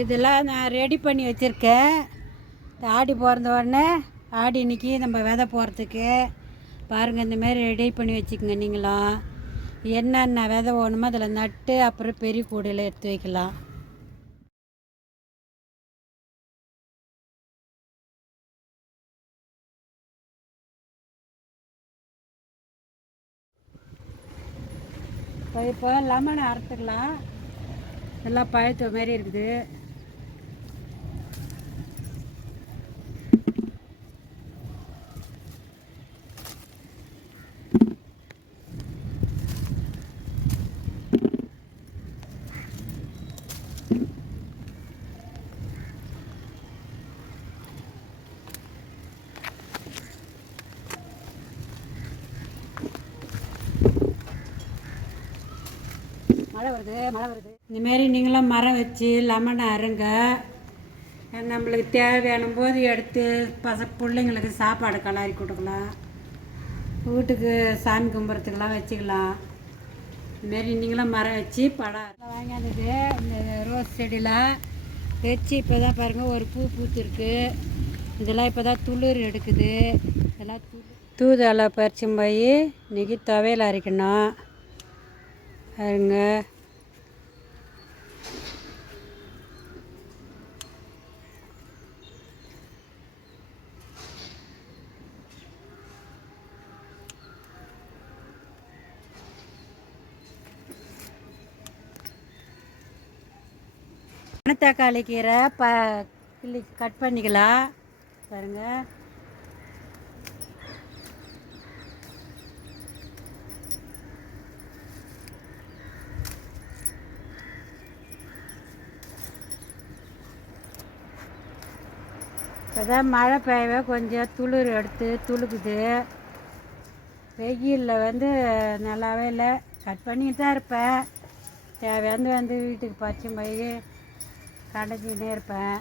இதெல்லாம் நான் ரெடி பண்ணி வச்சுருக்கேன். ஆடி பிறந்த உடனே ஆடி இன்னைக்கு நம்ம விதை போகிறதுக்கு பாருங்கள், இந்தமாரி ரெடி பண்ணி வச்சுக்கோங்க. நீங்களும் என்னென்ன விதை வேணுமோ அதில் நட்டு அப்புறம் பெரிய கூடையில் எடுத்து வைக்கலாம். இப்போ லெமனை அறுத்துக்கலாம். எல்லாம் பழுத்த மாரி இருக்குது. மழை வருது. இந்தமாரி நீங்களும் மரம் வச்சு லெமனை அருங்க. நம்மளுக்கு தேவையான போது எடுத்து பிள்ளைங்களுக்கு சாப்பாடு கலாரி கொடுக்கலாம். வீட்டுக்கு சாமி கும்பிட்றதுக்கெல்லாம் வச்சுக்கலாம். இதுமாரி நீங்களும் மரம் வச்சு படம் வாங்கினது. இந்த ரோஸ் செடியில் வச்சு இப்போ தான் பாருங்கள் ஒரு பூ பூத்துருக்கு. இதெல்லாம் இப்போ தான் துளிர் எடுக்குது. இதெல்லாம் தூதலை பறிச்சு போய் இன்றைக்கி துவையல் அரைக்கணும். பாருங்க, மணத்தக்காளி கீரை கிள்ளி கட் பண்ணிக்கலாம். பாருங்கள், இப்போதான் மழை பெய்யவே கொஞ்சம் துளிர் எடுத்து துளுக்குது. வெயிலில் நல்லாவே இல்லை. கட் பண்ணிட்டு தான் இருப்பேன். தேவையானது வீட்டுக்கு பறிச்சு போய் கடைஞ்சிக்கிட்டே இருப்பேன்.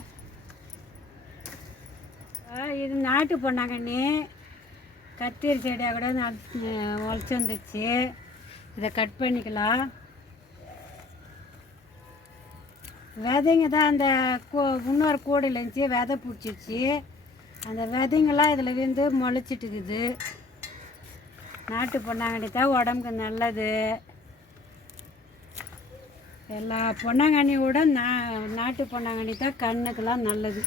இது நாட்டு பொன்னாங்கண்ணி கத்திரி செடியாக கூட உழைச்சி வந்துச்சு. இதை கட் பண்ணிக்கலாம். விதைங்க தான் அந்த இன்னொரு கூடையில் இருந்துச்சு, விதை பிடிச்சிச்சு. அந்த விதைங்கெல்லாம் இதில் முளைச்சிட்டு இருக்குது. நாட்டு பொன்னாங்கண்ணி தான் உடம்புக்கு நல்லது. எல்லா பொன்னாங்கண்ணியோட நாட்டு பொன்னாங்கண்ணி தான் கண்ணுக்கெல்லாம் நல்லது.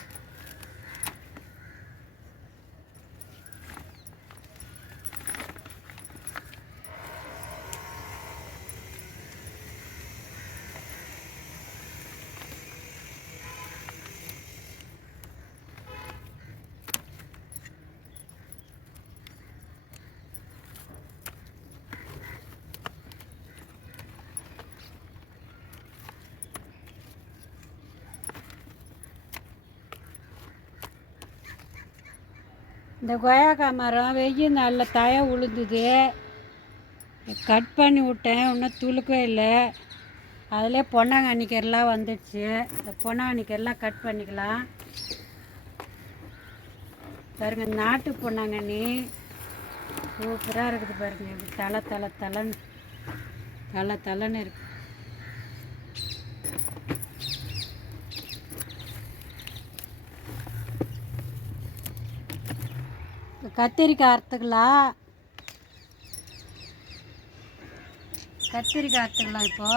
இந்த கொய்யாக்காய் மரம் வெயில் நல்ல தயம் உளுந்துது. கட் பண்ணி விட்டேன், இன்னும் துளுக்கவே இல்லை. அதில் பொன்னாங்கண்ணி கீரைலாம் வந்துடுச்சு. இந்த பொன்னாங்கண்ணி கீரைலாம் கட் பண்ணிக்கலாம். பாருங்க, நாட்டு பொன்னாங்கண்ணி சூப்பராக இருக்குது. பாருங்க, இப்படி தலை இருக்குது. கத்திரிக்காய் அறுத்துக்கலாம். இப்போ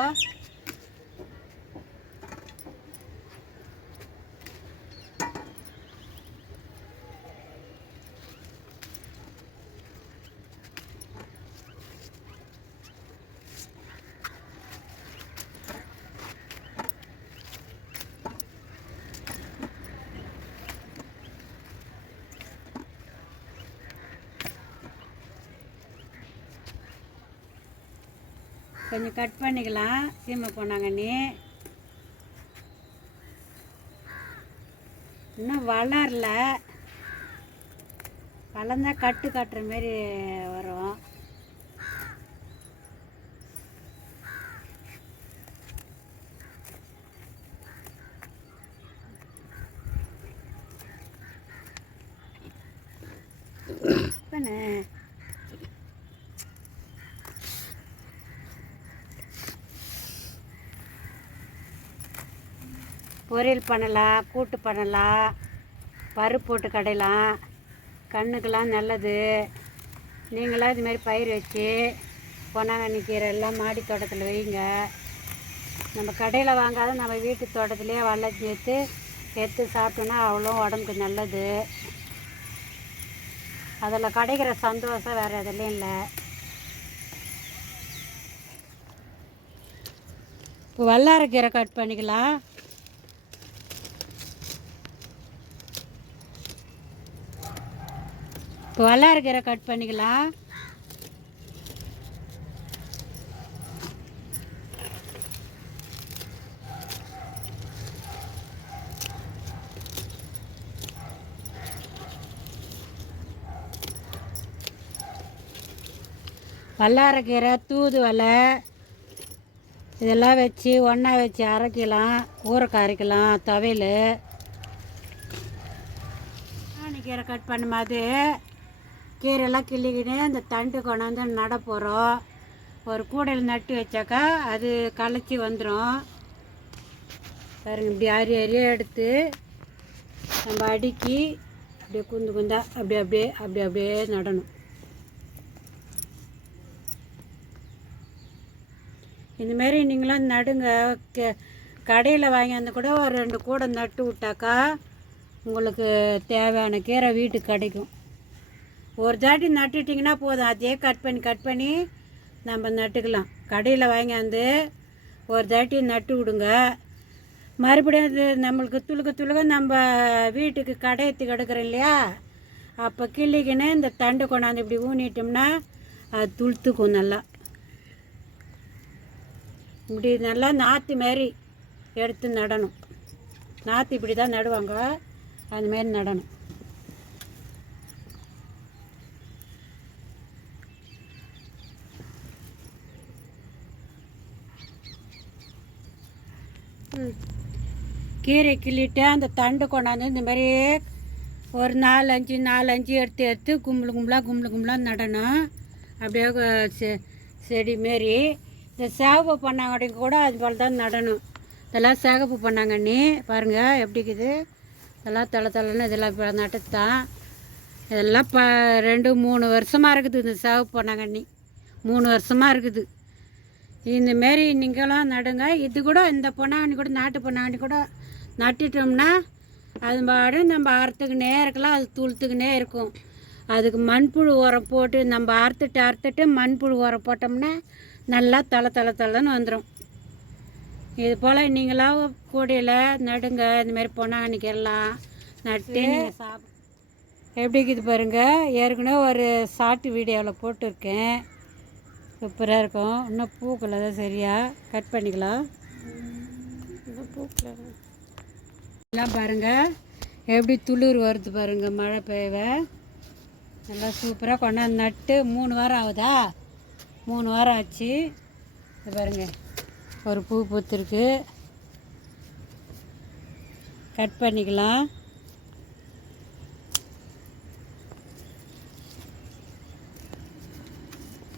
கொஞ்சம் கட் பண்ணிக்கலாம். சீமை பொன்னாங்கண்ணி இன்னும் வளரல. வளர்ந்தா கட்டு கட்டுற மாரி வரும். பொரியல் பண்ணலாம், கூட்டு பண்ணலாம், பருப்பு போட்டு கடையலாம். கண்ணுக்கெல்லாம் நல்லது. நீங்களாம் இதுமாரி பயிர் வச்சு பொன்னாங்கண்ணி கீரை எல்லாம் மாடி தோட்டத்தில் வைங்க. நம்ம கடையில் வாங்காத நம்ம வீட்டு தோட்டத்திலே வளர்ச்சி எடுத்து சாப்பிட்டோன்னா அவ்வளோ உடம்புக்கு நல்லது. அதில் கிடைக்கிற சந்தோஷம் வேறு எதுலேயும் இல்லை. இப்போ வல்லாரக்கீரை கட் பண்ணிக்கலாம். இப்போ வல்லாரக்கீரை கட் பண்ணிக்கலாம். வல்லாரக்கீரை, தூதுவளை இதெல்லாம் வச்சு ஒன்றா வச்சு அரைக்கலாம், ஊறுகாய் அரைக்கலாம், துவையல். கீரை கட் பண்ணும்போது கீரையெல்லாம் கிள்ளிக்கிட்டு அந்த தண்டு கொண்டாந்து நட போகிறோம். ஒரு கூடையில் நட்டு வச்சாக்கா அது களைச்சி வந்துடும். பாருங்க, இப்படி அரியாக எடுத்து நம்ம அடுக்கி அப்படியே குந்து குந்தா அப்படியே நடணும். இந்தமாரி நீங்களாம் நடுங்க. கடையில் வாங்கி கூட ஒரு 2 கூடை நட்டு விட்டாக்கா உங்களுக்கு தேவையான கீரை வீட்டுக்கு கிடைக்கும். ஒரு தாட்டி நட்டுட்டிங்கன்னா போதும், அதே கட் பண்ணி நம்ம நட்டுக்கலாம். கடையில் வாங்கியாந்து ஒரு தாட்டி நட்டு விடுங்க. மறுபடியும் அது நம்மளுக்கு துளுக்க நம்ம வீட்டுக்கு கடையத்துக்கு எடுக்கிறோம் இல்லையா, அப்போ கிள்ளிக்கின்னு இந்த தண்டு கொண்டாந்து இப்படி ஊனிட்டோம்னா அது துளுத்துக்கும் நல்லா. இப்படி நல்லா நாற்று மாரி எடுத்து நடணும். நாற்று இப்படி தான் நடுவாங்க, அதுமாரி நடணும். கீரை கிள்ளிட்டு அந்த தண்டு கொண்டாந்து இந்த மாதிரி ஒரு 4-5 எடுத்து கும்பலாக நடணும். அப்படியே செடி மாரி. இந்த சேவப்பு பண்ணாங்கண்ணி கூட அது போல் தான் நடணும். இதெல்லாம் சேகப்பு பண்ணாங்கண்ணி பாருங்கள் எப்படி இருக்குது. இதெல்லாம் தலை இதெல்லாம் இப்போ நட்டது தான். இதெல்லாம் 2-3 வருஷமாக இருக்குது. இந்த சேவப்பு பண்ணாங்கண்ணி 3 வருஷமாக இருக்குது. இந்தமாரி நீங்களும் நடுங்க. இது கூட இந்த பொன்னாங்கண்ணி கூட நாட்டு பொன்னாங்கண்ணி கூட நட்டுட்டோம்னா அது பாடு நம்ம அறுத்துக்கினே இருக்கலாம், அது துளுத்துக்கினே இருக்கும். அதுக்கு மண்புழு உரம் போட்டு நம்ம அறுத்துட்டு மண்புழு உரம் போட்டோம்னா நல்லா தலை வந்துடும். இது போல் நீங்களாம் கூடையில் நடுங்க. இந்தமாரி பொன்னாங்கண்ணிக்கு எல்லாம் நட்டு நீங்கள் எப்படி இருக்குது பாருங்கள். ஏற்கனவே ஒரு ஷார்ட் வீடியோவில் போட்டிருக்கேன், சூப்பராக இருக்கும். இன்னும் பூக்களை தான் சரியாக கட் பண்ணிக்கலாம். பூக்களை எல்லாம் பாருங்கள் எப்படி துளிர் வருது பாருங்கள். மழை பெய்ய நல்லா சூப்பராக கொண்டாந்து நட்டு 3 வாரம் ஆகுதா, 3 வாரம் ஆச்சு. இது பாருங்கள், ஒரு பூ பூத்துருக்கு. கட் பண்ணிக்கலாம்.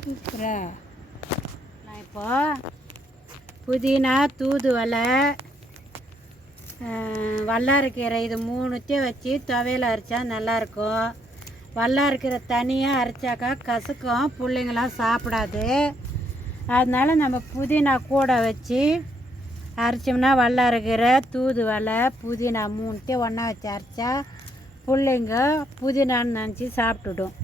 சூப்பரா. நான் இப்போ புதினா, தூதுவளை, வல்லாரக்கீரை இது 3த்தையும் வச்சு துவையல் அரைச்சா நல்லாயிருக்கும். வல்லாரக்கீரை தனியாக அரைச்சாக்கா கசக்கும், பிள்ளைங்களாம் சாப்பிடாது. அதனால் நம்ம புதினா கூட வச்சு அரைச்சோம்னா வல்லாரக்கீரை, தூதுவளை, புதினா 3த்தையும் ஒன்றா வச்சு அரைச்சா பிள்ளைங்க புதினான்னு நினச்சி சாப்பிட்டுடும்.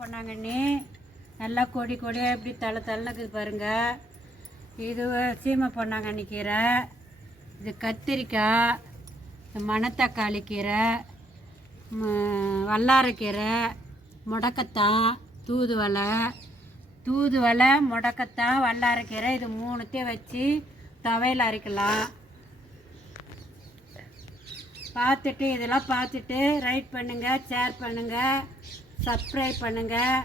பொன்னாங்கண்ணி நல்லா கொடியாக எப்படி தள்ளுக்குது பாருங்கள். இது சீமை பொன்னாங்கண்ணி கீரை, இது கத்திரிக்காய், மணத்தக்காளி கீரை, வல்லாரக்கீரை, முடக்கத்தான், தூதுவளை, முடக்கத்தான், வல்லாரக்கீரை இது 3த்தையும் வச்சு துவையல் அரைக்கலாம். இதெல்லாம் பார்த்துட்டு ரைட் பண்ணுங்கள், ஷேர் பண்ணுங்கள், சப்ஸ்கிரைப் பண்ணுங்கள்.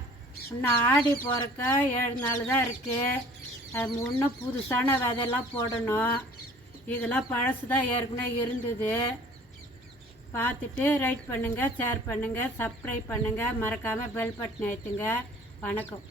இன்னும் ஆடி போகிறக்க 7 நாள் தான் இருக்குது. அது இன்னும் புதுசான விதையெல்லாம் போடணும். இதெல்லாம் பழசு தான் ஏற்கனவே இருந்தது. பார்த்துட்டு ரைட் பண்ணுங்கள், ஷேர் பண்ணுங்கள், சப்ஸ்கிரைப் பண்ணுங்கள், மறக்காமல் பெல் பட்டன் அழுத்துங்க. வணக்கம்.